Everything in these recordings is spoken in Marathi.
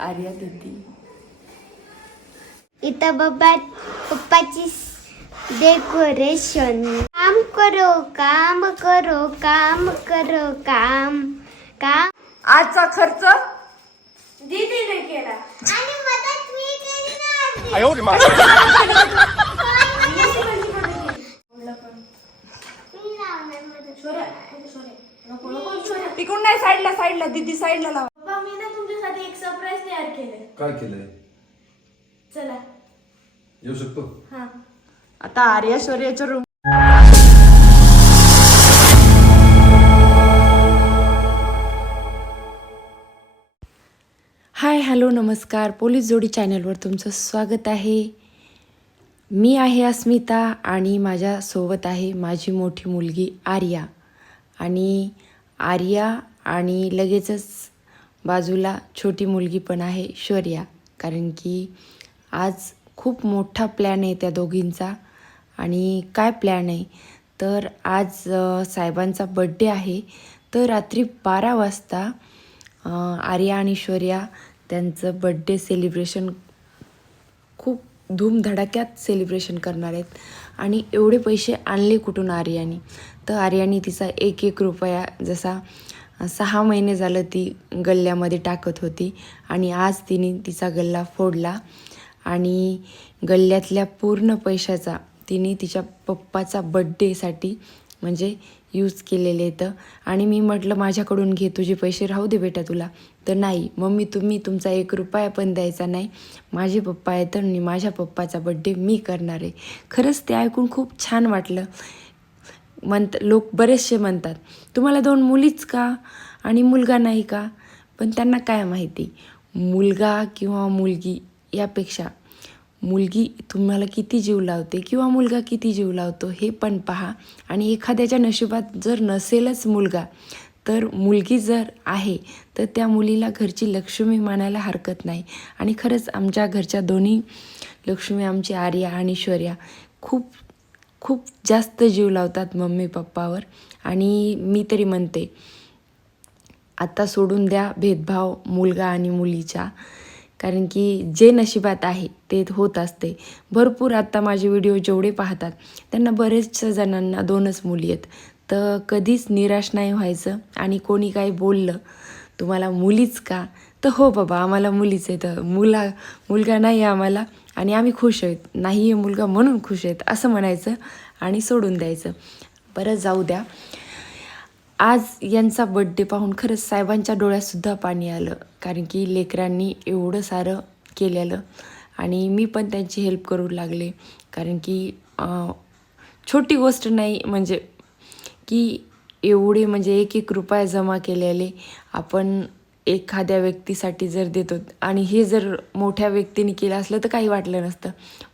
आर्या दीदी इथं बाबा पप्पाची डेकोरेशन काम करो काम करो काम करो काम काम आजचा खर्च दीदीने केला आणि मदत मी केली ना 哎呦我的妈！ मी लावणार मदत तिकडून नाही साईडला साईडला दीदी साईडला लावा पप्पा मी ना तुमच्यासाठी एक सरप्राईज तयार केलंय. काय केलंय? चला. येऊ शकतो? हा. आता आर्या शौर्याच्या रूम हाय हॅलो नमस्कार. पोलीस जोडी चॅनलवर तुमचं स्वागत आहे. मी आहे अस्मिता आणि माझ्यासोबत आहे माझी मोठी मुलगी आर्या. आणि आर्या आणि लगेचच बाजूला छोटी मुलगी पण आहे शौर्या. कारण की आज खूप मोठा प्लॅन आहे त्या दोघींचा. आणि काय प्लॅन आहे? तर आज साहेबांचा बड्डे आहे. तर रात्री बारा वाजता आर्या आणि शौर्या त्यांचं बड्डे सेलिब्रेशन खूप धूमधडाक्यात सेलिब्रेशन करणार आहेत. आणि एवढे पैसे आणले कुठून आर्यानी? तर आर्यानी तिचा एक एक रुपया जसा सहा महिने झालं ती गल्ल्यामध्ये टाकत होती आणि आज तिने तिचा गल्ला फोडला आणि गल्ल्यातल्या पूर्ण पैशाचा तिने तिच्या पप्पाचा बड्डेसाठी म्हणजे यूज केलेले तर आणि मी म्हटलं माझ्याकडून घे तुझे पैसे राहू दे बेटा तुला. तर नाही मम्मी तुम्ही तुमचा एक रुपया पण द्यायचा नाही. माझे पप्पा आहेत आणि माझ्या पप्पाचा बड्डे मी करणार आहे. खरंच ते ऐकून खूप छान वाटलं. म्हणत लोक बरेचसे म्हणतात तुम्हाला दोन मुलीच का? आणि मुलगा नाही का? पण त्यांना काय माहिती? मुलगा किंवा मुलगी यापेक्षा मुलगी तुम्हाला किती जीव लावते किंवा मुलगा किती जीव लावतो हे पण पहा. आणि एखाद्याच्या नशिबात जर नसेलच मुलगा तर मुलगी जर आहे तर त्या मुलीला घरची लक्ष्मी मानायला हरकत नाही. आणि खरंच आमच्या घरच्या दोन्ही लक्ष्मी आमची आर्या आणि शौर्या खूप खूप जास्त जीव लावतात मम्मी पप्पावर. आणि मी तरी म्हणते आता सोडून द्या भेदभाव मुलगा आणि मुलीचा. कारण की जे नशिबात आहे ते होत असते. भरपूर आत्ता माझे व्हिडिओ जेवढे पाहतात त्यांना बरेचशा जणांना दोनच मुली आहेत. तर कधीच निराश नाही व्हायचं. आणि कोणी काही बोललं तुम्हाला मुलीच का? तर हो बाबा आम्हाला मुलीच आहे तर मुला मुलगा नाही आहे आम्हाला आणि आम्ही खुश आहेत. नाही आहे मुलगा म्हणून खुश आहेत असं म्हणायचं आणि सोडून द्यायचं. बरं जाऊ द्या. आज यांचा बड्डे पाहून खरंच साहेबांच्या डोळ्यातसुद्धा पाणी आलं. कारण की लेकरांनी एवढं सारं केलेलं आणि मी पण त्यांची हेल्प करू लागले. कारण की छोटी गोष्ट नाही म्हणजे की एवढे म्हणजे एक एक रुपया जमा केलेले. आपण एखाद्या व्यक्तीसाठी जर देतो आणि हे जर मोठ्या व्यक्तीने केलं असलं तर काही वाटलं नसतं.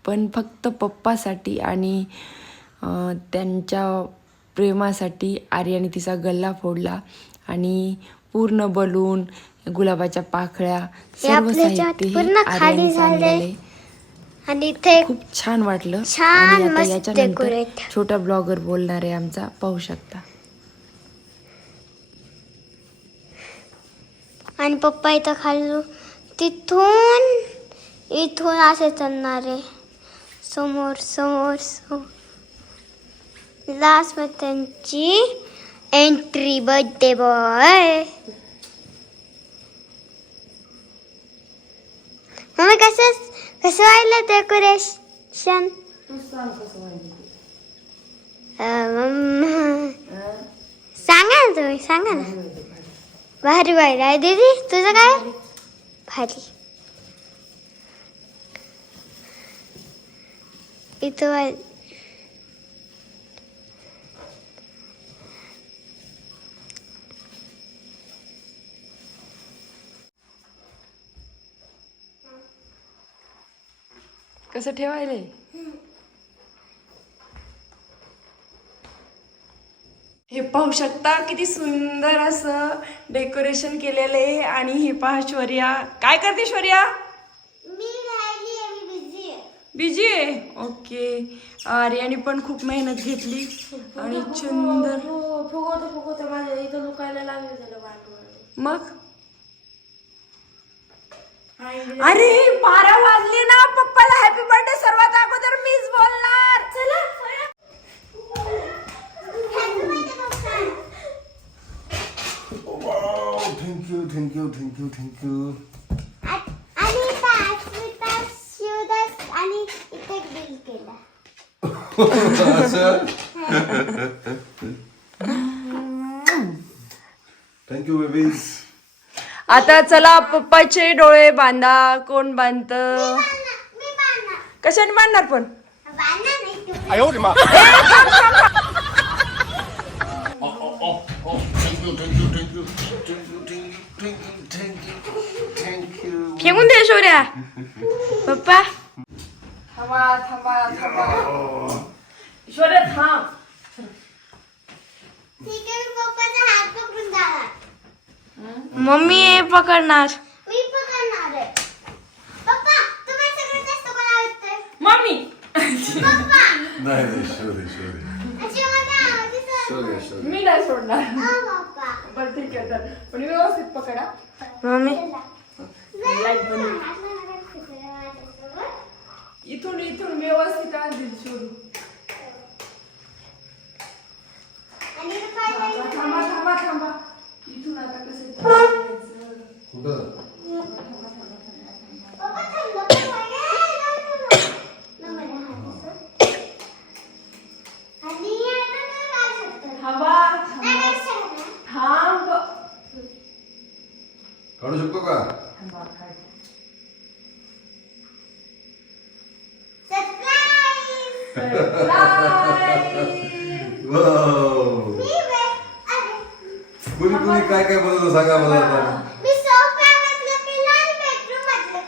पण फक्त पप्पासाठी आणि त्यांच्या प्रेमासाठी आर्याने तिचा गल्ला फोडला आणि पूर्ण बलून गुलाबाच्या पाकळ्या सर्व साहित्य हे आहे. आणि इथे खूप छान वाटलं. छान आणि आता मस्त याच्यानंतर. छोटा ब्लॉगर बोलणार आहे आमचा. पाहू शकता. आणि पप्पा इथं खाल्लो तिथून इथून असे चालणार आहे समोर समोर समोर. लास्टमध्ये त्यांची एंट्री बर्थडे बॉय मम्मी कसं कसं व्हायला डेकोरेशन सांगा ना तुम्ही सांगा ना. भारी भारी आहे दीदी तुझं काय? भारी. इथं कसं ठेवायलंय? हे पाहू शकता किती सुंदर असं डेकोरेशन केलेलं आहे. आणि हे पहा शौर्या. काय करते शौर्या? बिजी आहे ओके आर्याने पण खूप मेहनत घेतली. आणि सुंदर. हो फुगवतो फुगवतो. माझ्या इथं दुखायला लागलं त्याला वाट मग? अरे बारा वाजले ना. पप्पाला हॅपी बर्थडे सर्वात अगोदर मीच बोलणार. चला थँक्यू थँक्यू थँक्यू थँक्यू आणि अस्मिता शिवदास आणि इथे बिल केला. असं थँक्यू बेबीज आता चला पप्पाचे डोळे बांधा कोण बांधत? मी बांधणार कशाने बांधणार पण बांधणार नाही तू thank you thank you thank you thank you thank you thank you thank you फेकून दे शौर्या पप्पा थांबा थांबा थांबा शौर्या थांब ठीक आहे मी पप्पाचा हात पकडून जाणार मम्मी पकडणार मी पकडणार आहे पप्पा तुम्हाला सगळ्यात जास्त कोण आवडतंय मम्मी पप्पा नाही नाही शोधे शोधे अशी मी नाही सोडणार. हा बरं ठीक आहे तर. पण व्यवस्थित पकडा. मम्मी. लाइट इथून इथून व्यवस्थित आणतील शोधू आणि रुपाली थांबा थांबा थांबा इथून आता कसं करायचं? कुठं पप्पा थांब नको व्हायला. नको, नको. नको मला हात असं. आणि आता तुम्ही काय शकता? थांबा नाही थांबा करू शकत ना. थांब काढू शकतो का थांबा काय Surprise! वाव. मी वे- अरे, कुणी कुणी काय काय बनवलं सांगा मला आता. मी केलं आणि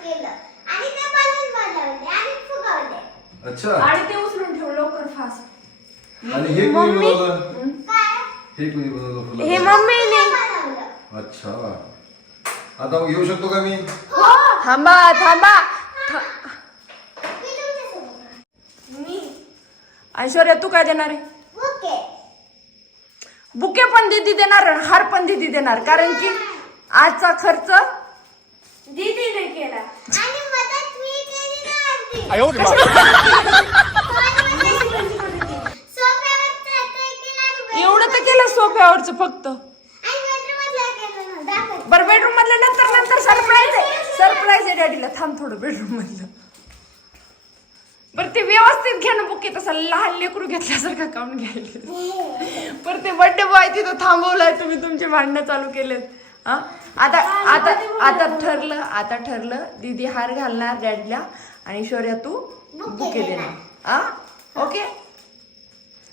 केलं. आणि ते balloon बनवले आणि फुगवले. अच्छा. आणि ते उचलून ठेव लवकर फास्ट आणि हे कुणी बनवलं? काय? हे कुणी बनवलं फुलं? हे मम्मीने बनवलं. अच्छा. आता मग येऊ शकतो का मी? थांबा थांबा. था- मी तुमच्यासोबत. मी? ऐश्वर्या तू काय देणार आहे. बुके पण दिदी देणार आणि हार पण दिदी देणार. कारण की आजचा खर्च दीदीने केला. आणि मदत मी केली ना अर्धी. सोफ्यावरचं ते केलं आणि bed- एवढं तर केलं सोफ्यावरच फक्त. आणि bedroomमधलं केलं ना. दाखव. बरं बेडरूम मधलं नंतर नंतर सरप्राईज आहे. सरप्राईज आहे डॅडीला थांब थोडं बेडरूम मधलं बरं ते व्यवस्थित घ्या ना बुके तसं लहान लेकरू घेतल्यासारखं काऊन घ्यायला बरं ते बर्थडे बॉय तिथं थांबवलाय तुम्ही तुमचे भांडणं चालू केलेत. हा? आता आता आता ठरलं आता ठरलं दीदी हार घालणार डॅडीला आणि शौर्या तू बुके देणार. हा? ओके?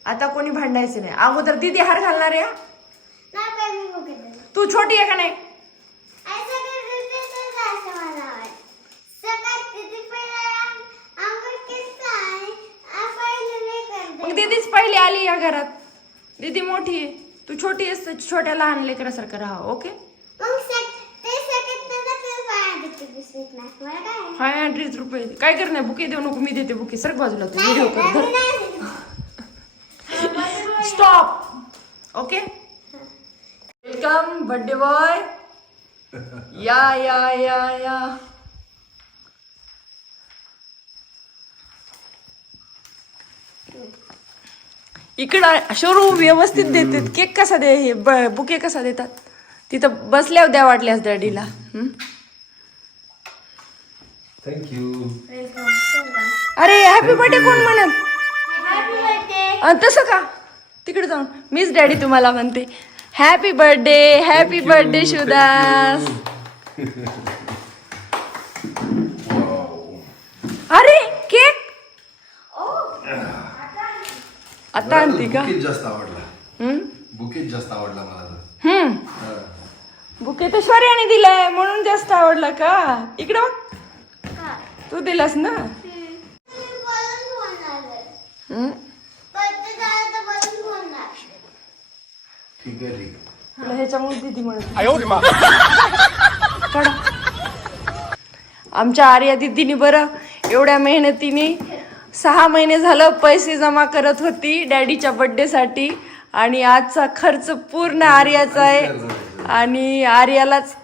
आता कोणी भांडायचं नाही. अगोदर दीदी हार घालणार बघितलं. तू छोटी आहे का नाही आणि सगळं रिपीटच असं मला वाटतं. सकाळी किती पहिला आंघोळ केलं आणि आ पहिलं नाही करते. मग दीदीच पहिली आली या घरात. दीदी मोठी आहे. तू छोटी आहेस तर छोट्या लहान लेकरासारखं राहा ओके? फाय हंड्रेड रुपये. काय करणार? बुके देऊ नको मी देते बुके. सर बाजूला तू नाही व्हिडिओ कर. Stop okay welcome birthday boy या या या या इकडं शोरू व्यवस्थित देतात. केक कसा दे हे ब- बुके कसा देतात? तिथं बसल्यावर द्या वाटल्यास डॅडीला हं? थँक्यू अरे हॅपी बर्थडे कोण म्हणत. अं, तसं का? तिकडे जाऊन. मीच डॅडी तुम्हाला म्हणते. Happy birthday happy birthday Shivdas अरे केक आता आणते का? जास्त आवडला. हम्म? बुकेत जास्त आवडला मला हा. बुके तर शौर्याने दिलाय म्हणून जास्त आवडला का? इकडं बघ. हा. तू दिलास ना. ठीक आहे ठीक. तुला ह्याच्यामुळे दिदी म्हणत. आमच्या आर्या दिदीने बरं एवढ्या मेहनतीने सहा महिने झालं पैसे जमा करत होती डॅडीच्या बर्थडेसाठी. आणि आजचा खर्च पूर्ण आर्याचा आहे. आणि आर्यालाच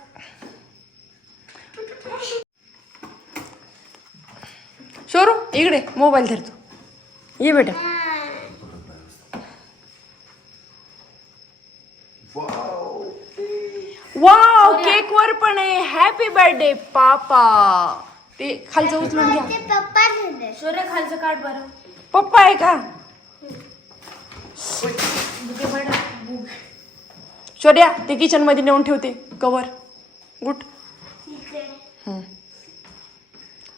शोरू इकडे मोबाईल धरतो ये बेटा. वाव. केक वर पण आहे. Happy birthday papa. ते खालचं उचलून घ्या. ते पप्पा दिले सूर्य खालचं काढ बरं. पप्पा आहे का? शोर्या ते किचनमध्ये नेऊन ठेवते. कवर गुड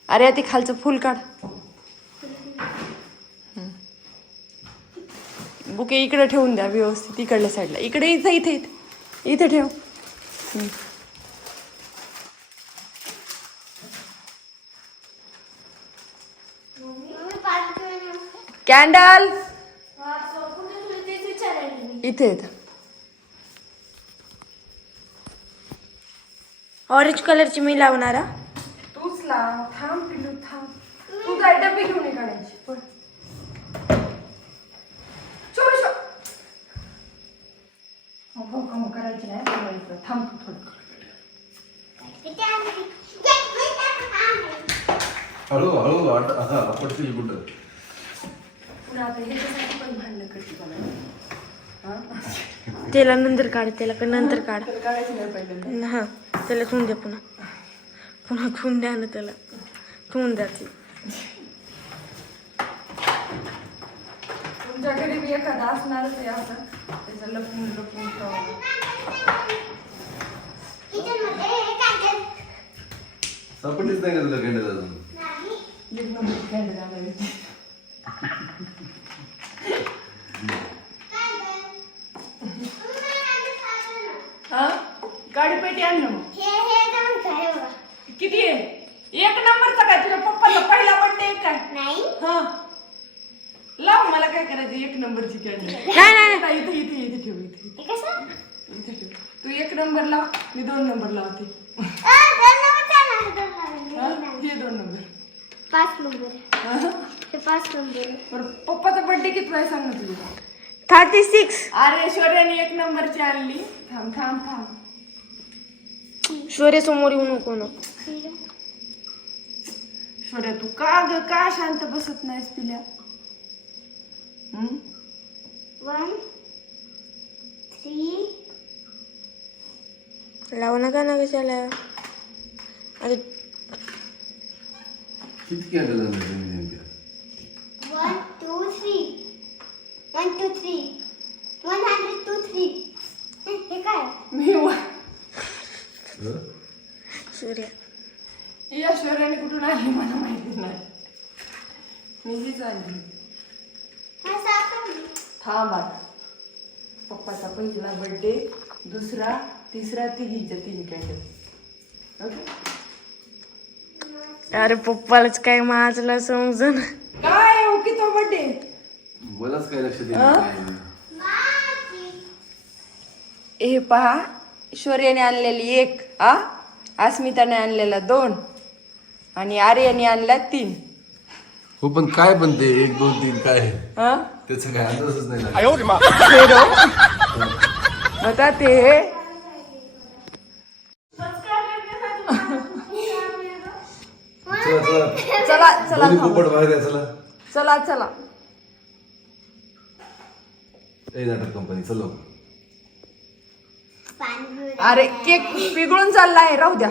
अरे ते खालचं फुल काढ. हम्म. बुके इकडे ठेवून द्या व्यवस्थित इकडल्या साईडला इकडे इथं इथे इथे. इथे ठेव. हम्म. मम्मी पाच घेऊन कॅन्डल. हा, इथे इथं ऑरेंज कलरची मी लावणार. तूच लाव. थांब पिलू थांब. तू काय डबे घेऊन ये काढायची पण. करायची नाही थांब तू थोडं. हळू हळू हा पडतील कुठं पुन्हा आता ह्याच्यासाठी पण भांडणं करते मला त्याला नंतर काढ. त्याला का नंतर काढ हा त्याला ठेवून द्या पुन्हा. पुन्हा ठेवून द्या ना त्याला. ठेवून द्या ती. तुमच्या घरी बी एखादा असणारच आहे असं? त्याचं लपून लपून सापडलीच नाही का तुला कॅन्डल अजून एक नंबर कॅन्डल आणायची हा गाडी पेटी आण ना मग किती आहे? एक नंबरचा काय तुझ्या पप्पाला पहिला बर्थडे काय हा. लाव मला काय करायचं? एक नंबरची कॅन्डल नाही, नाही, इथे इथे इथे ठेव इथे इथे. ठेव. तू एक नंबर लाव. मी दोन नंबर लावते. हा? हे दोन नंबर. पाच नंबर. हे? पाच नंबर. बरं पप्पाचा बर्थडे किती आहे सांग ना तुझ्या थर्टी सिक्स अरे ऐश्वर्याने एक नंबरची आणली. थांब थांब थांब. शौर्य समोर येऊ नको ना. ऐश्वर्या तू का ग? का शांत बसत नाहीस पिल्या? हम्म? वन थ्री लावू नका ना कशाला. अरे किती कॅन्डल आणले तुम्ही नेमक्या? One two three one two three one hundred two three हे काय? मी व-? सूर्य. ही ऐश्वर्याने कुठून आणली मला माहिती नाही. मी हीच आणली. हा थांब आता. पप्पाचा पहिला बर्थडे दुसरा तिसरा तिघीच्या तीन कॅन्डल ओके? अरे पप्पालाच काय माजला समजून. काय हो की तो बर्थडे मलाच काय लक्ष हे पहा शौर्याने आणलेली एक. आ? अस्मिताने आणलेला दोन आणि आर्याने आणला तीन. हो पण काय पण ते एक दोन तीन काय? हा त्याचं काय अंदाजच नाही लागत. ते चला चला. चला चला दोन्ही थांबा. पोपट बाहेर आहे चला. चला चला. ए नाटक कंपनी चलो. अरे केक पिघळून चाललाय. राहू द्या.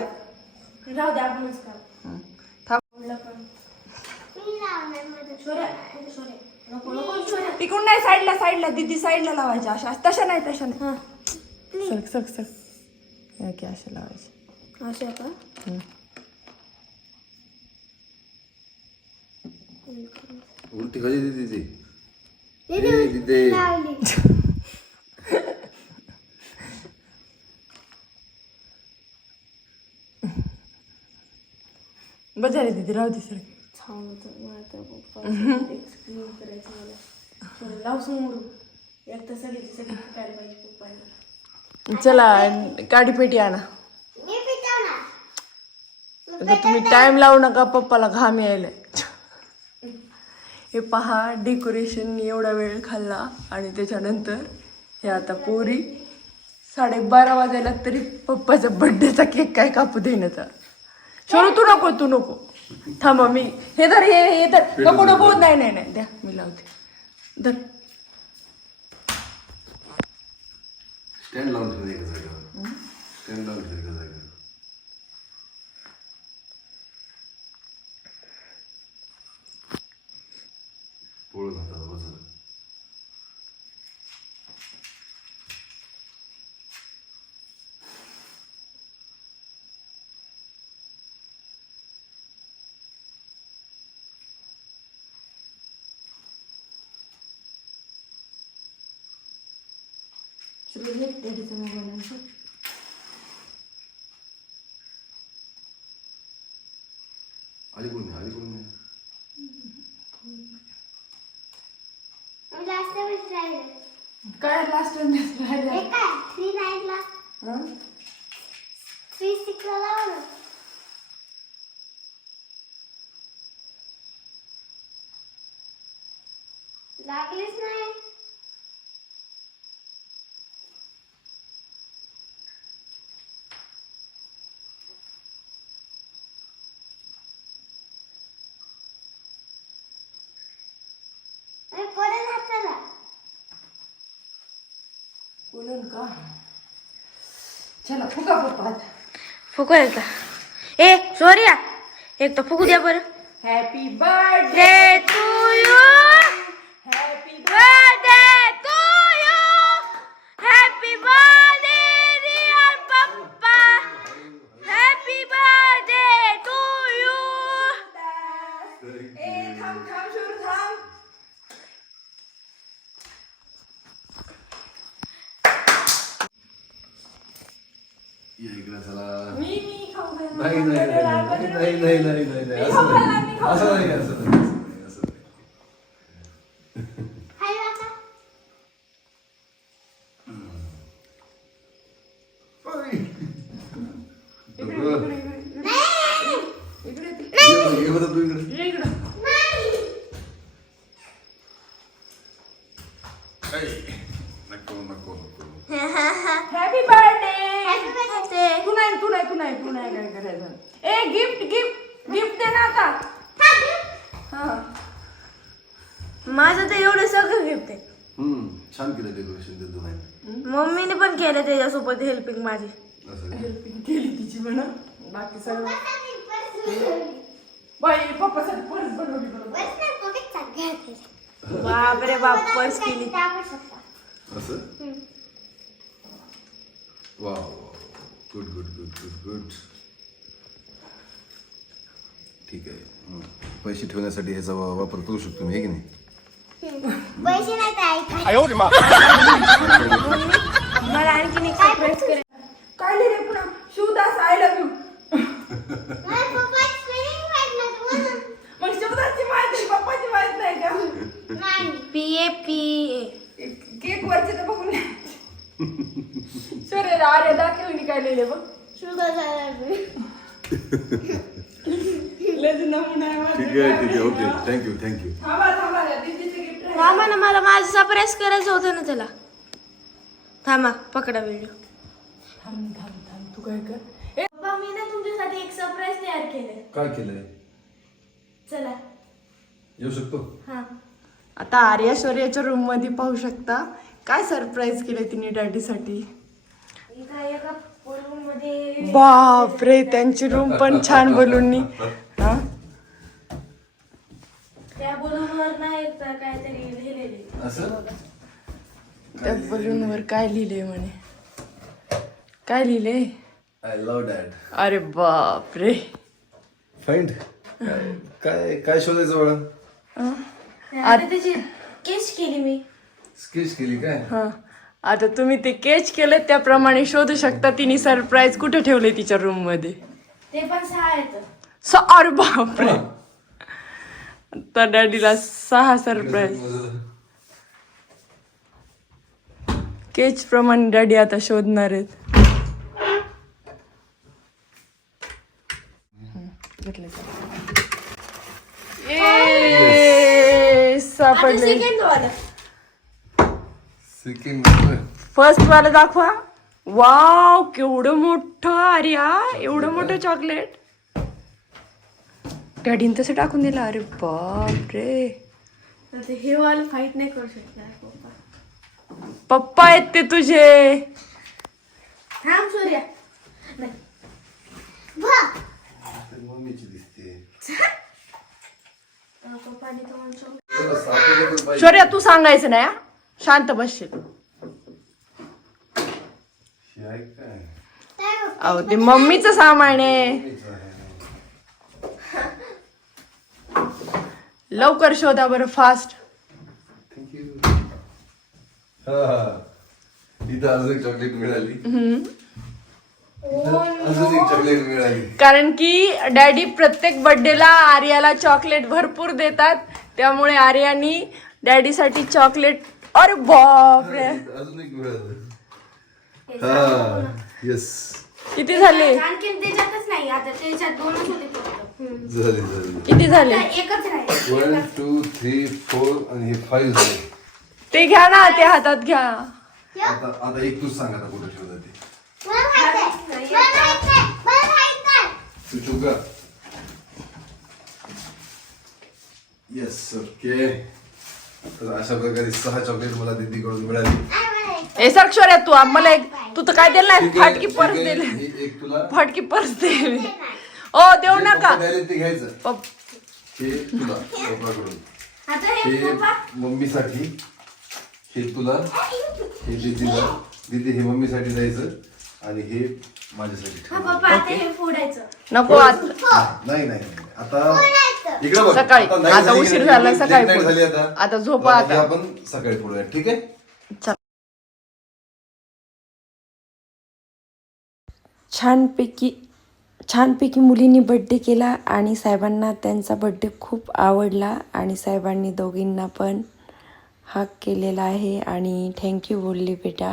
राहू द्या आपणच तिकडून नाही साईडला साईडला. दिदी साईडला लावायच्या. अशा तशा नाही तशा नाही. सक सक सक ओके अशा लावायच्या. असं का? उलटी. कधी ए, दिदे लावली बजारे दिदी राहू दे सर छान होतं मला तर पप्पा एक्सप्लेन करायचं मला शौर्य लाव समोर एक तर सगळी सगळी फुटायला पाहिजे पप्पाला. चला गाडी पेटी आणा. आता तुम्ही टाइम लावू नका पप्पाला घाम यायला हे पहा डेकोरेशन एवढा वेळ खाल्ला आणि त्याच्यानंतर हे आता पोरी साडेबारा वाजायला तरी पप्पाचा बर्थडेचा केक काय कापू देण्याचा चलो तू नको तू नको. थांबा मी हे धर हे हे धर. नको नको. नाही नाही नाही. द्या मी लावते. धर. स्टँड लावून ठेव एका जागेवर. स्टँड लावून ठेव एका जागेवर. आली कोण नाही आली कोण नाही लास्ट टाइम राहिलं काय लास्ट हे? काय थ्री नाईनला थ्री सिक्सला लावलं लागलीच नाही अरे परत हाताला बोलून का? चला फुका पप्पा फुकू एकदा. ए सॉरी एक तर फुकू द्या बरं. हॅपी बर्थडे ऐ, नको नको नको हॅपी बर्थडे बर्थडे तू नाही तू नाही तू नाही तू नाही काय करायचं? ए गिफ्ट गिफ्ट गिफ्ट दे ना आता. हा माझं तर एवढं सगळं गिफ्ट आहे. हम्म छान केलं डेकोरेशन ते दोन मम्मीने पण केलं त्याच्यासोबत हेल्पिंग माझी. असं का? हेल्पिंग केली तिची म्हणा. बाकी सगळं. बाई पप्पासाठी पर्स बनवली बरोबर बापरे बाप केली. असं? वा good good good good good ठीक आहे. हं. पैसे ठेवण्यासाठी ह्याचा वा- वापर करू शकतो मी हे की नाही? पैसे नाही मला आणखीन एक सरप्राईज करे काय लिहिले पुन्हा शिवदास आय लव्ह यू मला पप्पा स्पेलिंग माहीत नाही तुम्हाला मग शिवदासची माहिती पप्पाची माहीत नाही का ए केक वरचे तर बघून सर आर्या दाखवली काय लिहिले बघ. शुगर झालं लज नमुना आहे माझं. ठीक आहे ठीक आहे ओके. थँक्यू थँक्यू थांबा थांबा दीदीचं गिफ्ट आहे थांबा ना मला माझं सरप्राईज करायचं होतं ना त्याला. थांबा पकडा व्हिडिओ थांब थांब थांब. तू काय कर? ए पप्पा मी ना तुमच्यासाठी एक सरप्राईज तयार केलंय. काय केलंय? चला. येऊ शकतो? हा. आता आर्या शौर्याच्या रूममध्ये पाहू शकता. काय सरप्राईज केले तिने डॅडीसाठी? बापरे त्यांची रूम पण छान बलूननी हा? त्या बलूनवर काहीतरी लिहिलेले. त्या बलूनवर काय लिहिले म्हणे? काय लिहिले आय लव्ह डॅड अरे बापरे. फाईंड काय काय शोधायचं बाळा? आता त्याची केस केली मी. स्केच केली काय? हा. आता तुम्ही ते केच केलं त्याप्रमाणे शोधू शकता तिने सरप्राईज कुठे ठेवले तिच्या रूममध्ये. ते पण सहा आहेत. स अरे बापरे. तर डॅडीला सहा सरप्राईज केच प्रमाणे डॅडी आता शोधणार आहेत. वाला. सेकंड फर्स्ट वाला दाखवा. वाव केवढं मोठं अरे एवढं मोठं चॉकलेट डॅडीन तसं टाकून दिलं. अरे बाप रे हे वाल फाईट नाही करू शकणार पप्पा. पप्पा आहेत ते तुझे. थांब सूर्या. मम्मीची दिसते. शौर्या तू सांगायचं नाही हा? शांत बसशील अहो ते मम्मीचं सामान आहे. लवकर शोधा बरं फास्ट. Thank you. इथं अजून एक चॉकलेट मिळाली. इथं अजून एक चॉकलेट मिळाली. कारण की डॅडी प्रत्येक बर्थडेला आर्याला चॉकलेट भरपूर देतात. त्यामुळे आर्यानी डॅडीसाठी चॉकलेट अरे बाप रे इथं अजून एक मिळालं हा येस किती झाले? आणखीन त्याच्यातच नाही आता त्याच्यात दोनच होते फक्त. झाले झाले. किती झाले? आता एकच राहील. वन टू थ्री फोर आणि हे फाईव्ह झाले. ते घ्या ना ते हातात घ्या. आता आता एक तूच सांग आता कुठे ते. तू चुका येस ओके तर अशा प्रकारे सहा चॉकलेट मला दीदीकडून मिळाली. ए सर शौर्या तू. आम्हाला एक तू तर काय दिलं नाही आहे, फाटकी पर्स आहे. दिली हे एक तुला फाटकी पर्स दिली ओ देऊ जे नका. पप्पा द्यायला ते घ्यायचं. पप- हे तुला पप्पाकडून. आता हे हे पप्पा. मम्मीसाठी हे तुला हे दीदीला. दीदी हे मम्मीसाठी द्यायचं आणि हे माझ्यासाठी ठेवायचं. पप्पा आता हे फोडायचं नको आता नाही नाही नाही. आता इकडे बघ सकाळी. आता झाली उशीर झाला? सकाळी night. झाली आता आता झोपा आता. आपण सकाळी फोडूया ठीक आहे चल. छानपैकी छानपैकी मुलींनी बड्डे केला आणि साहेबांना त्यांचा बड्डे खूप आवडला आणि साहेबांनी दोघींना पण हक केलेला आहे आणि थँक्यू बोलली बेटा